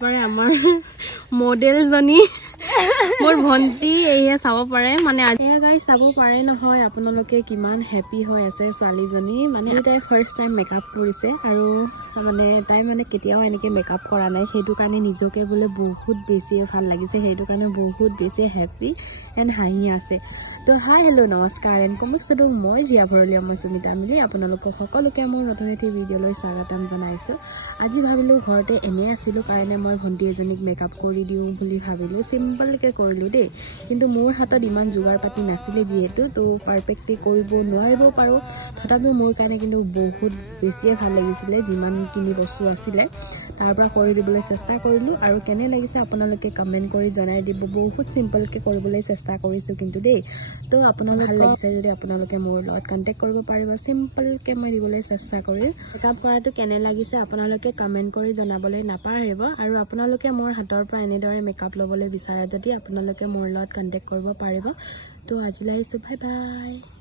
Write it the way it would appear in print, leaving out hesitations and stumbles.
পাৰে আমাৰ মডেল জনী মোৰ ভন্টি এয়া চাব পাৰে মানে এয়া গাইজ চাব পাৰে নহয় আপোনালোকে কিমান হেপি হৈ আছে ছোৱালীজনী মানে তাই ফাৰ্ষ্ট টাইম মেকআপ কৰিছে আৰু মানে তাই মানে কেতিয়াও এনেকে মেকআপ কৰা নাই সেইটো কাৰণে নিজকে বোলে বহুত বেছি ভাল লাগিছে সেইটো কাৰণে বহুত বেছি হেপি এণ্ড হাঁহি আছে তো হাই হেল্ল' নমস্কাৰ এণ্ড কমিক্সটো মই জিয়া ভৰলীয়া মই সুমিতা মিলি আপোনালোকক সকলোকে মোৰ নতুন এটি ভিডিঅ'লৈ স্বাগতম জনাইছোঁ আজি ভাবিলোঁ ঘৰতে এনেই আছিলোঁ কাৰণে মই ভণ্টি এজনীক মেকআপ কৰি দিওঁ বুলি ভাবিলোঁ চিম্পলকৈ কৰিলোঁ দেই কিন্তু মোৰ হাতত ইমান যোগাৰ পাতি নাছিলে যিহেতু তো পাৰফেক্টলি কৰিব নোৱাৰিব পাৰোঁ তথাপিও মোৰ কাৰণে কিন্তু বহুত বেছিয়ে ভাল লাগিছিলে যিমানখিনি বস্তু আছিলে তাৰ পৰা কৰি দিবলৈ চেষ্টা কৰিলোঁ আৰু কেনে লাগিছে আপোনালোকে কমেণ্ট কৰি জনাই দিব বহুত চিম্পলকৈ কৰিবলৈ চেষ্টা কৰিছোঁ কিন্তু দেই তো আপোনালোক ভাল লাগিছে যদি আপোনালোকে মোৰ লগত কণ্টেক্ট কৰিব পাৰিব চিম্পলকৈ মই দিবলৈ চেষ্টা কৰিম মেকআপ কৰাটো কেনে লাগিছে আপোনালোকে কমেণ্ট কৰি জনাবলৈ নাপাহৰিব আৰু আপোনালোকে মোৰ হাতৰ পৰা এনেদৰে মেকআপ ল'বলৈ বিচাৰে যদি আপোনালোকে মোৰ লগত কণ্টেক্ট কৰিব পাৰিব তো আজিলৈ আহিছোঁ বাই বাই